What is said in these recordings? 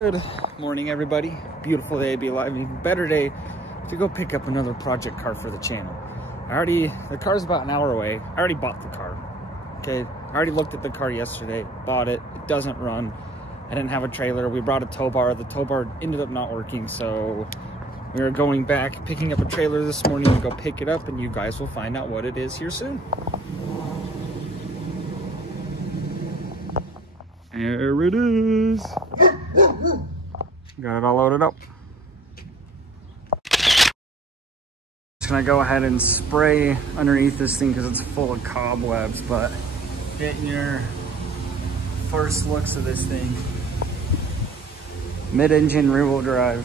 Good morning, everybody. Beautiful day to be alive. Even better day to go pick up another project car for the channel. The car's about an hour away. I already bought the car. Okay, I already looked at the car yesterday, bought it. It doesn't run. I didn't have a trailer. We brought a tow bar. The tow bar ended up not working, so we are going back, picking up a trailer this morning to go pick it up, and you guys will find out what it is here soon. There it is. Got it all loaded up. Just gonna go ahead and spray underneath this thing because it's full of cobwebs, but getting your first looks of this thing. Mid-engine rear-wheel drive.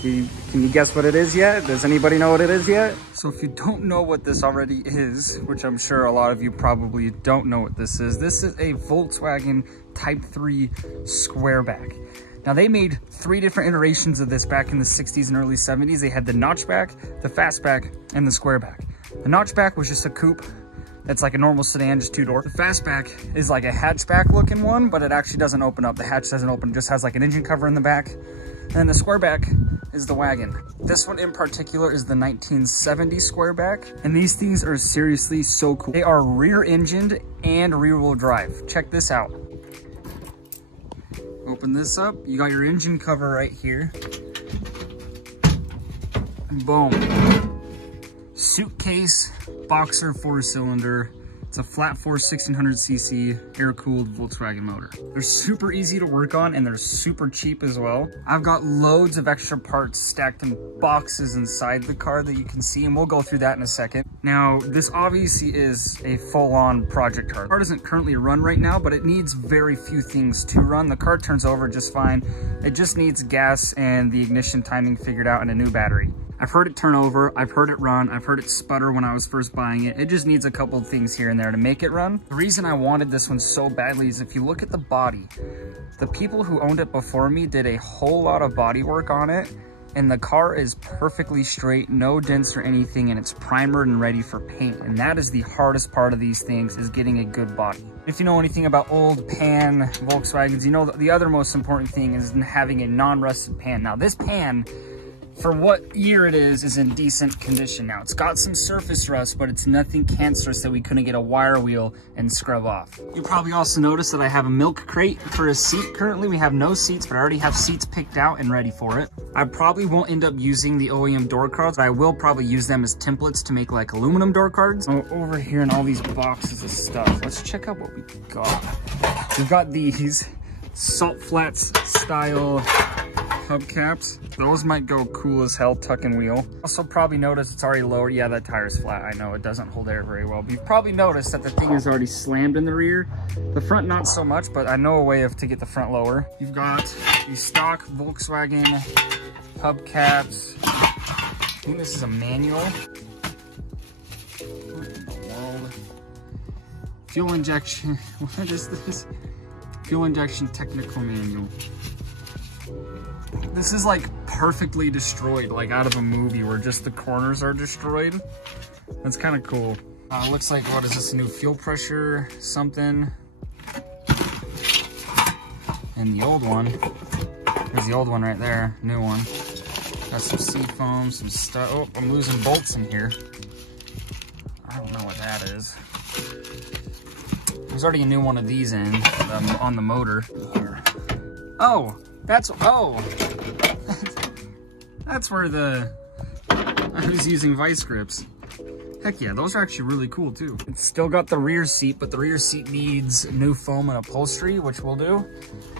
Can you guess what it is yet? Does anybody know what it is yet? So if you don't know what this already is, which I'm sure a lot of you probably don't know what this is a Volkswagen Type 3 Squareback. Now they made 3 different iterations of this back in the 60s and early 70s. They had the Notchback, the Fastback, and the Squareback. The Notchback was just a coupe. It's like a normal sedan, just 2-door. The Fastback is like a hatchback looking one, but it actually doesn't open up. The hatch doesn't open, it just has like an engine cover in the back. And the Squareback is the Wagon. This one in particular is the 1970 Squareback. And these things are seriously so cool. They are rear engined and rear wheel drive. Check this out. Open this up, you got your engine cover right here. Boom. Suitcase, boxer 4-cylinder. It's a flat 4 1600cc air-cooled Volkswagen motor. They're super easy to work on and they're super cheap as well. I've got loads of extra parts stacked in boxes inside the car that you can see, and we'll go through that in a second. Now, this obviously is a full-on project car. The car doesn't currently run right now, but it needs very few things to run. The car turns over just fine. It just needs gas and the ignition timing figured out and a new battery. I've heard it turn over, I've heard it run, I've heard it sputter when I was first buying it. It just needs a couple of things here and there to make it run. The reason I wanted this one so badly is if you look at the body, the people who owned it before me did a whole lot of body work on it, and the car is perfectly straight, no dents or anything, and it's primered and ready for paint. And that is the hardest part of these things, is getting a good body. If you know anything about old pan Volkswagens, you know that the other most important thing is having a non-rusted pan. Now this pan, for what year it is in decent condition. Now it's got some surface rust, but it's nothing cancerous that we couldn't get a wire wheel and scrub off. You probably also noticed that I have a milk crate for a seat. Currently we have no seats, but I already have seats picked out and ready for it. I probably won't end up using the OEM door cards, but I will probably use them as templates to make like aluminum door cards. Oh, over here in all these boxes of stuff, let's check out what we got. We've got these salt flats style hubcaps. Those might go cool as hell, tuck and wheel. Also probably noticed it's already lowered. Yeah, that tire's flat. I know it doesn't hold air very well, but you've probably noticed that the thing is already slammed in the rear. The front not so much, but I know a way to get the front lower. You've got the stock Volkswagen hubcaps. I think this is a manual. What in the world? Fuel injection. What is this? Fuel injection technical manual. This is like perfectly destroyed, like out of a movie where just the corners are destroyed. That's kind of cool. Looks like, what is this, a new fuel pressure something? And the old one, there's the old one right there, new one. Got some sea foam, some stuff. Oh, I'm losing bolts in here. I don't know what that is. There's already a new one of these in on the motor here. Oh, that's where I was using vice grips. Heck yeah, those are actually really cool too. It's still got the rear seat, but the rear seat needs new foam and upholstery, which we'll do.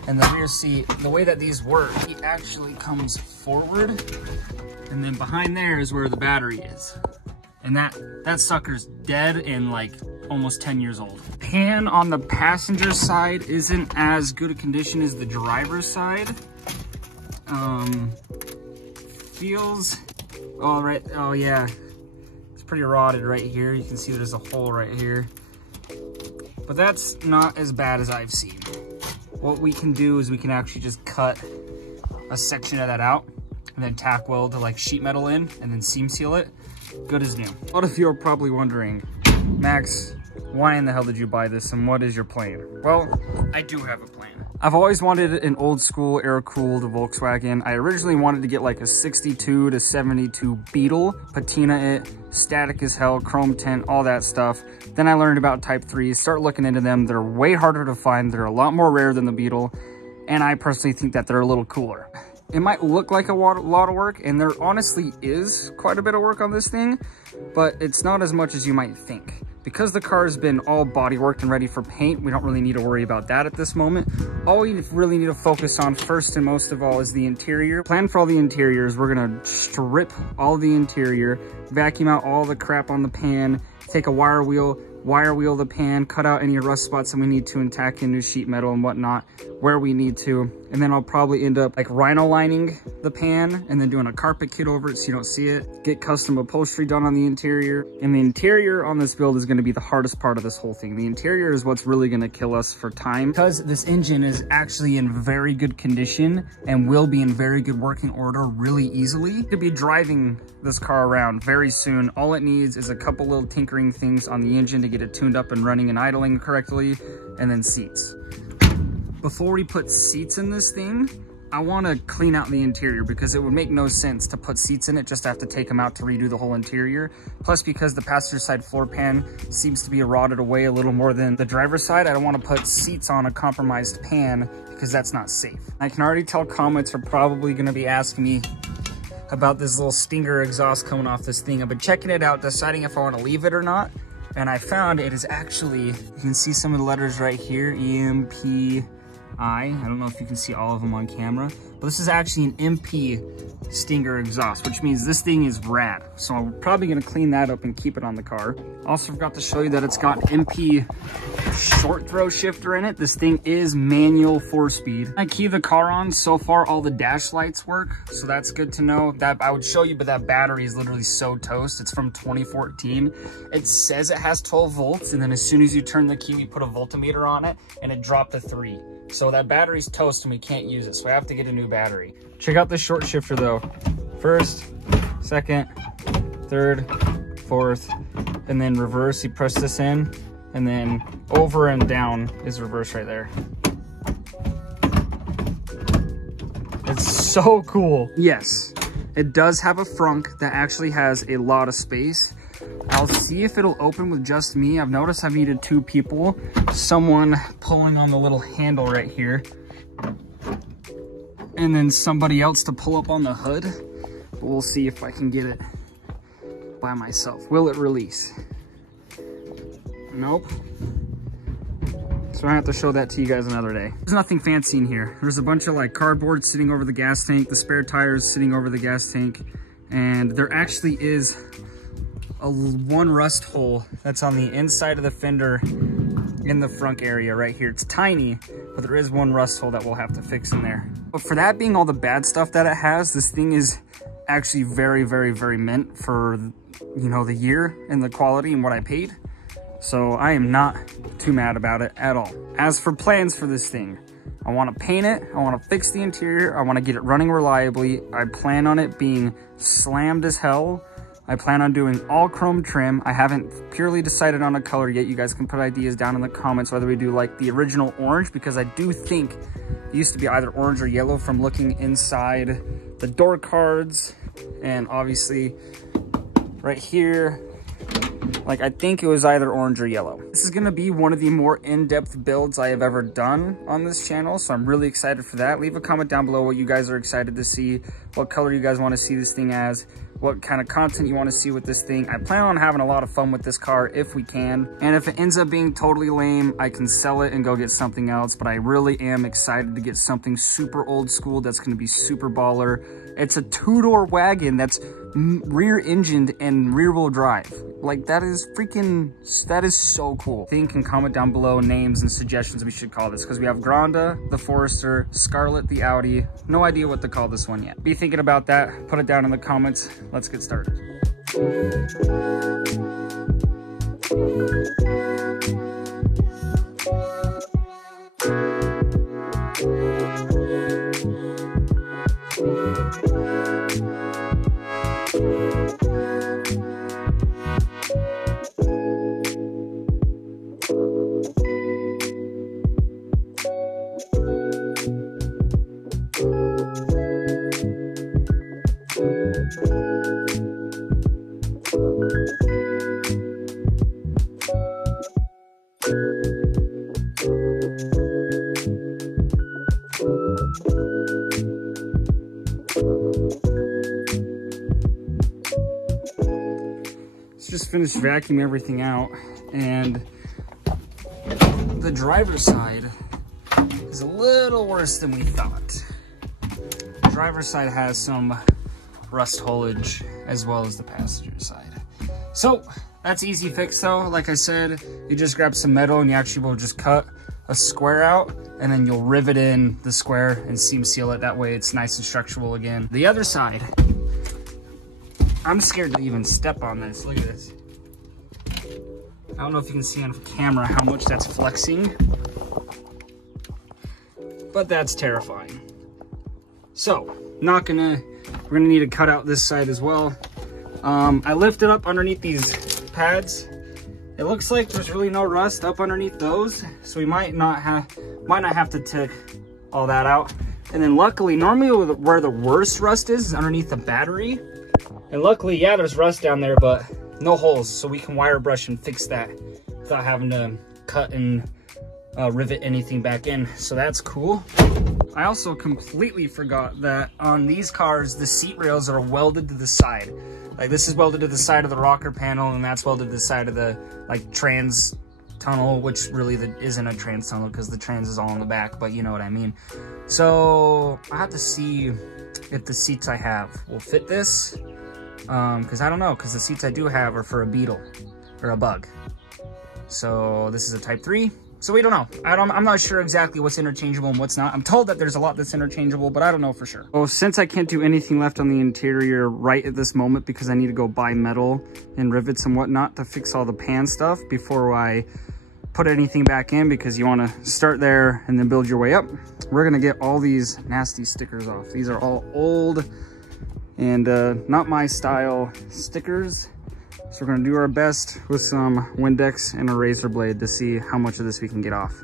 And the rear seat, the way that these work, it actually comes forward, and then behind there is where the battery is. And that sucker's dead and like almost 10 years old. Pan on the passenger side isn't as good a condition as the driver's side. Feels, oh yeah, it's pretty rotted right here. You can see there's a hole right here, but that's not as bad as I've seen. What we can do is we can actually just cut a section of that out and then tack weld to like sheet metal in and then seam seal it. Good as new. A lot of you are probably wondering, Max, why in the hell did you buy this and what is your plan? Well, I do have a plan. I've always wanted an old school air-cooled Volkswagen. I originally wanted to get like a 62 to 72 Beetle, patina it, static as hell, chrome tint, all that stuff. Then I learned about Type 3s, start looking into them. They're way harder to find. They're a lot more rare than the Beetle. And I personally think that they're a little cooler. It might look like a lot of work, and there honestly is quite a bit of work on this thing, but it's not as much as you might think. Because the car has been all body worked and ready for paint, we don't really need to worry about that at this moment. All we really need to focus on first and most of all is the interior. Plan for all the interiors. We're gonna strip all the interior, vacuum out all the crap on the pan, take a wire wheel the pan, cut out any rust spots that we need to, and tack in new sheet metal and whatnot where we need to. And then I'll probably end up like rhino lining the pan and then doing a carpet kit over it so you don't see it. Get custom upholstery done on the interior. And the interior on this build is going to be the hardest part of this whole thing. The interior is what's really going to kill us for time, because this engine is actually in very good condition and will be in very good working order really easily. To be driving this car around very soon. All it needs is a couple little tinkering things on the engine to get it tuned up and running and idling correctly, and then seats. Before we put seats in this thing, I want to clean out the interior, because it would make no sense to put seats in it just to have to take them out to redo the whole interior. Plus, because the passenger side floor pan seems to be rotted away a little more than the driver's side, I don't want to put seats on a compromised pan because that's not safe. I can already tell comments are probably going to be asking me about this little stinger exhaust coming off this thing. I've been checking it out, deciding if I want to leave it or not. And I found it is actually, you can see some of the letters right here, EMPI. I don't know if you can see all of them on camera, but this is actually an MP stinger exhaust, which means this thing is rad. So I'm probably gonna clean that up and keep it on the car. Also forgot to show you that it's got MP short throw shifter in it. This thing is manual 4-speed. I key the car on, so far all the dash lights work, so that's good to know. That I would show you, but that battery is literally so toast. It's from 2014. It says it has 12 volts, and then as soon as you turn the key, we put a voltmeter on it, and it dropped to 3. So that battery's toast and we can't use it, so I have to get a new battery. Check out the short shifter though. First, second, third, fourth, and then reverse. You press this in, and then over and down is reverse right there. It's so cool. Yes, it does have a frunk that actually has a lot of space. I'll see if it'll open with just me. I've noticed I've needed 2 people, someone pulling on the little handle right here, and then somebody else to pull up on the hood. But we'll see if I can get it by myself. Will it release? Nope. So I have to show that to you guys another day. There's nothing fancy in here. There's a bunch of like cardboard sitting over the gas tank, the spare tires sitting over the gas tank, and there actually is one rust hole that's on the inside of the fender in the front area right here. It's tiny, but there is one rust hole that we'll have to fix in there. But for that being all the bad stuff that it has, this thing is actually very, very, very meant for, you know, the year and the quality and what I paid. So I am not too mad about it at all. As for plans for this thing, I want to paint it, I want to fix the interior, I want to get it running reliably. I plan on it being slammed as hell. I plan on doing all chrome trim. I haven't purely decided on a color yet. You guys can put ideas down in the comments whether we do like the original orange, because I do think it used to be either orange or yellow from looking inside the door cards, and obviously right here, like I think it was either orange or yellow. This is gonna be one of the more in-depth builds I have ever done on this channel, so I'm really excited for that. Leave a comment down below what you guys are excited to see, what color you guys want to see this thing as, what kind of content you want to see with this thing. I plan on having a lot of fun with this car if we can, and if it ends up being totally lame, I can sell it and go get something else. But I really am excited to get something super old school that's going to be super baller. It's a 2-door wagon that's rear engined and rear wheel drive. Like that is so cool. Think and comment down below names and suggestions we should call this, because we have Granda, the Forester, Scarlet, the Audi. No idea what to call this one yet. Be thinking about that. Put it down in the comments. Let's get started. finished vacuuming everything out, and the driver's side is a little worse than we thought. The driver's side has some rust holage as well as the passenger side. So that's easy fix though. Like I said, you just grab some metal and you actually will just cut a square out, and then you'll rivet in the square and seam seal it. That way it's nice and structural again. The other side, I'm scared to even step on this. Look at this. I don't know if you can see on camera how much that's flexing, but that's terrifying. So we're gonna need to cut out this side as well. I lifted up underneath these pads. It looks like there's really no rust up underneath those, so we might not have to take all that out. And then luckily, normally where the worst rust is underneath the battery. And luckily, yeah, there's rust down there, but no holes, so we can wire brush and fix that without having to cut and rivet anything back in. So that's cool. I also completely forgot that on these cars, the seat rails are welded to the side. Like this is welded to the side of the rocker panel, and that's welded to the side of the like trans tunnel, which really isn't a trans tunnel because the trans is all in the back, but you know what I mean. So I have to see if the seats I have will fit this, because I don't know, because the seats I do have are for a Beetle or a Bug. So this is a Type 3. So we don't know. I'm not sure exactly what's interchangeable and what's not. I'm told that there's a lot that's interchangeable, but I don't know for sure. Oh, since I can't do anything left on the interior right at this moment because I need to go buy metal and rivets and whatnot to fix all the pan stuff before I put anything back in, because you want to start there and then build your way up. We're going to get all these nasty stickers off. These are all old and not my style stickers. So we're gonna do our best with some Windex and a razor blade to see how much of this we can get off.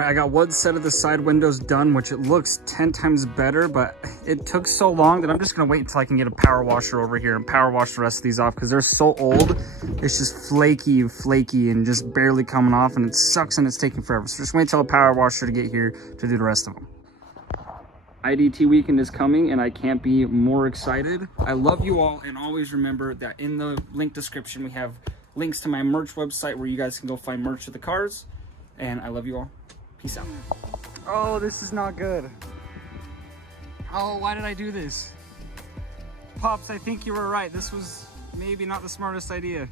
I got one set of the side windows done, which it looks 10 times better, but it took so long that I'm just gonna wait until I can get a power washer over here and power wash the rest of these off, because they're so old. It's just flaky, and just barely coming off, and it sucks and it's taking forever. So just wait till a power washer to get here to do the rest of them. IDT weekend is coming and I can't be more excited. I love you all, and always remember that in the link description we have links to my merch website where you guys can go find merch of the cars, and I love you all. Peace out. Oh, this is not good. Oh, why did I do this? Pops, I think you were right. This was maybe not the smartest idea.